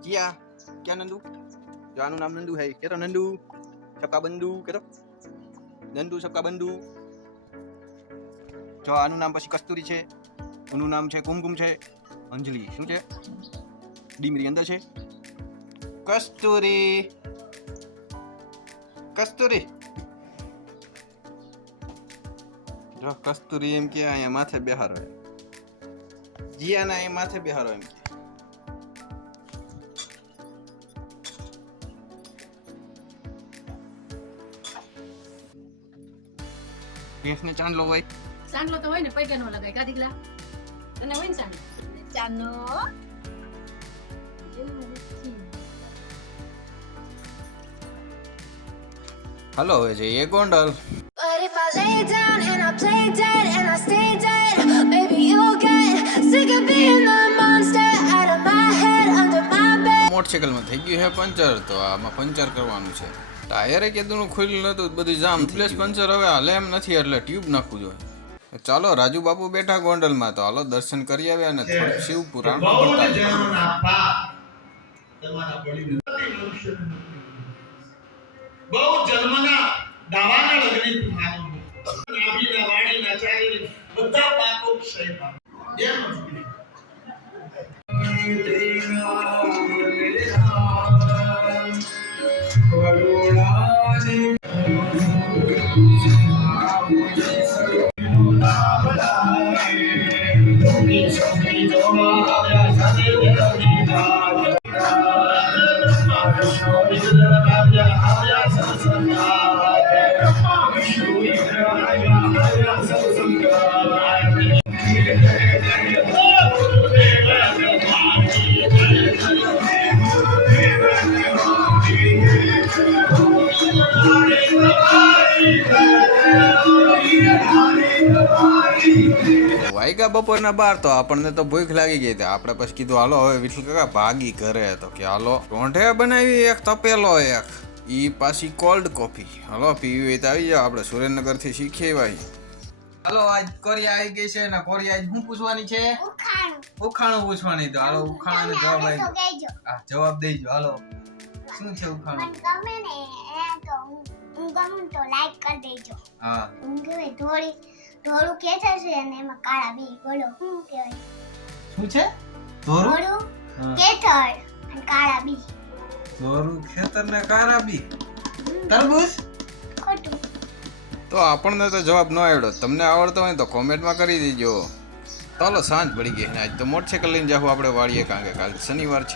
किया क्या नंदू जानु नाम नंदू है क्या तो नंदू सबका बंधु क्या तो नंदू सबका बंधु जो आनु नाम પછી કસ્તુરી છે ઉનું નામ છે કુમકુમ છે અંજલિ શું છે ડીમરી અંદર છે કસ્તુરી કસ્તુરી જો કસ્તુરી એમ કે અહીંયા માથે બેહારો જીયાના એ માથે બેહારો એમ કેસને ચાંદલો હોય ચાંદલો તો હોય ને પૈકે નો લગાય કા દીકલા તને હોય ને ચાંદલો હાલો હવે જઈએ Gondal But if I lay down and I play dead and I stay dead, maybe you'll get sick of being the monster out of my head, under my bed. મોટરસાઇકલમાં થઈ ગયું છે પંચર તો આમાં પંચર કરવાનું છે ટાયરે કેદું ખુલ્લું નતું બધું જામ પ્લેસ પંચર હવે હાલે એમ નથી એટલે ટ્યુબ નાખવું જોઈએ ચાલો રાજુ બાપુ બેઠા ગોંડલમાં તો હાલો દર્શન કરી આવ્યા અને થોડું શિવ પુરાણ બહુ જન્મના દાવાના લગ્ન માનો નાભીના વાણીના ચારી બધા પાપો ક્ષય પામ જય મસ્તી વાયગા બપોરના 12 તો આપણને તો ભૂખ લાગી ગઈ હતી આપણે પછી કીધું હાલો હવે વિઠ્ઠલ કાકા ભાગી કરે તો કે હાલો રોંઢે બનાવી એક તપેલો એક ઈ પાછી કોલ્ડ કોફી હાલો પીવી હોય તો આવી જાવ આપણે સુરેન્દ્રનગર થી શીખીએ ભાઈ હાલો આજ કોરિયા આવી ગઈ છે ને કોરિયા આજ શું પૂછવાની છે ઉખાણું પૂછવાની તો હાલો ઉખાણાનો જવાબ આવી જવાબ દેજો હાલો શું છે ઉખાણું ગમે ને તો હું ગમું તો લાઈક કરી દેજો હા હું કહેવાય ધોળું ખેતર છે અને એમાં કાળા બી બોલો શું કહેવાય શું છે ધોરું ધોળું ખેતર અને કાળા બી ધોરું ખેતર ને કાળા બી તરબૂચ ખોટું તો આપણને તો જવાબ ન આવડ્યો તમને આવડતો હોય તો કોમેન્ટમાં કરી દેજો ચાલો સાંજ પડી ગઈ આજ તો મોટરસાઇકલ લઈને જાવ આપણે વાળીએ કારણ કે કાલ શનિવાર છે